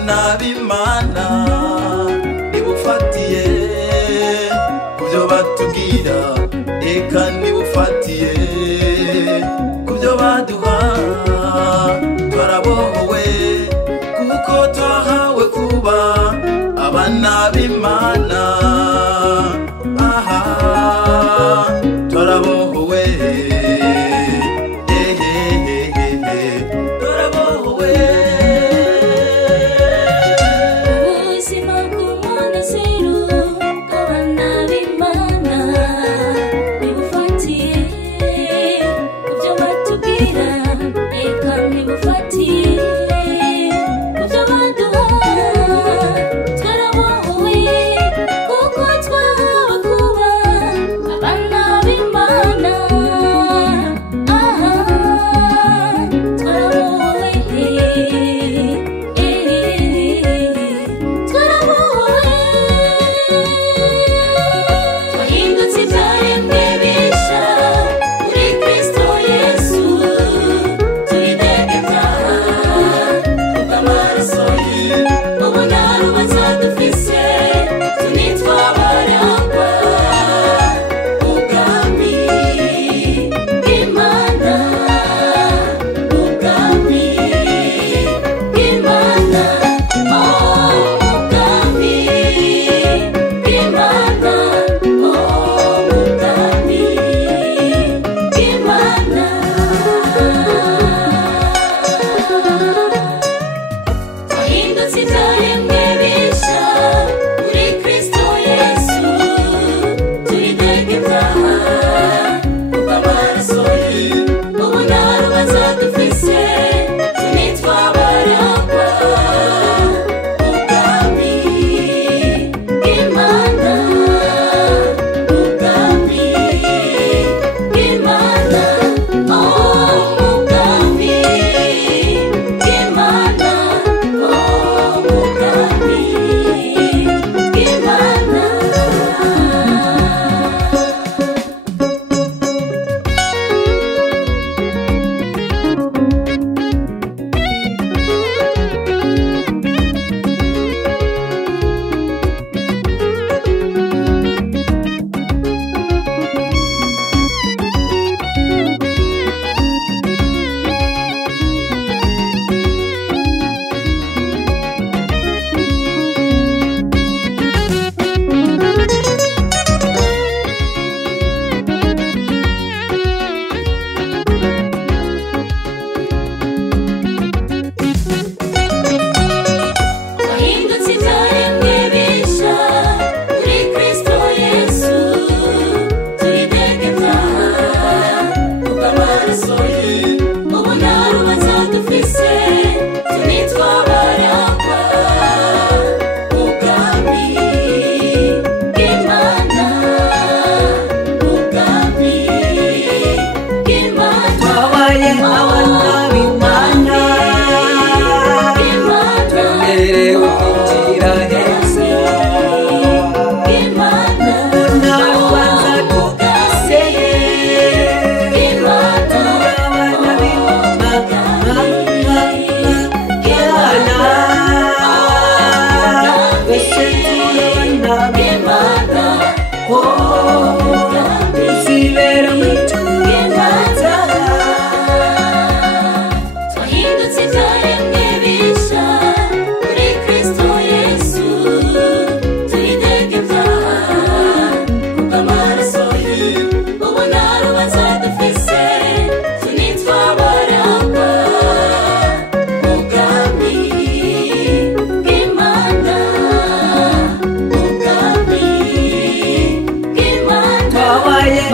abana b'Imana nibufatiye kubyo batubwira, eka nibufatiye kubyo baduha. Twarabohowe kuko twahawe kuba abana b'Imana. Aha, twarabohowe, twarabohowe. ubuzima bw'umunezero bw'abana b'Imana nibufatiye kubyo batubwira, eka nibufatiye kubyo baduha. Twarabohowe kuko twahawe kuba abana b'Imana. Aha, twarabohowe, twarabohowe. Twahindutse ibyaremwe bishya muri Kristo Yesu, tubidege byaha kubw'amaraso ye. Ubu nta rubanza dufise, tunitwa abaragwa ubwami bw'Imana, ubwami bw'Imana, ubwami bw'Imana, ubwami bw'Imana. Twahindutse ibyaremwe bishya muri Kristo Yesu, tubidege byaha kubw'amaraso ye. Ubu nta rubanza dufise, tunitwa abaragwa ubwami bw'Imana, ubwami bw'Imana, ubwami bw'Imana, ubwami bw'Imana. Twahindutse ibyaremwe bishya muri Kristo Yesu, tubidege byaha kubw'amaraso ye. Ubu nta rubanza dufise, tunitwa abaragwa ubwami bw'Imana, ubwami bw'Imana. Twabaye abana b'Imana, twemerewe kwinjira heza. Nta rubanza dufise, abana b'Imana. Twese turabana b'Imana. Tuzibera mu tuganza. Twahindutse ibyaremwe bishya muri Kristo Yesu, tubidege byaha kubw'amaraso ye. Ubu nta rubanza dufise, tunitwa abaragwa ubwami bw'Imana, ubwami bw'Imana. Twabaye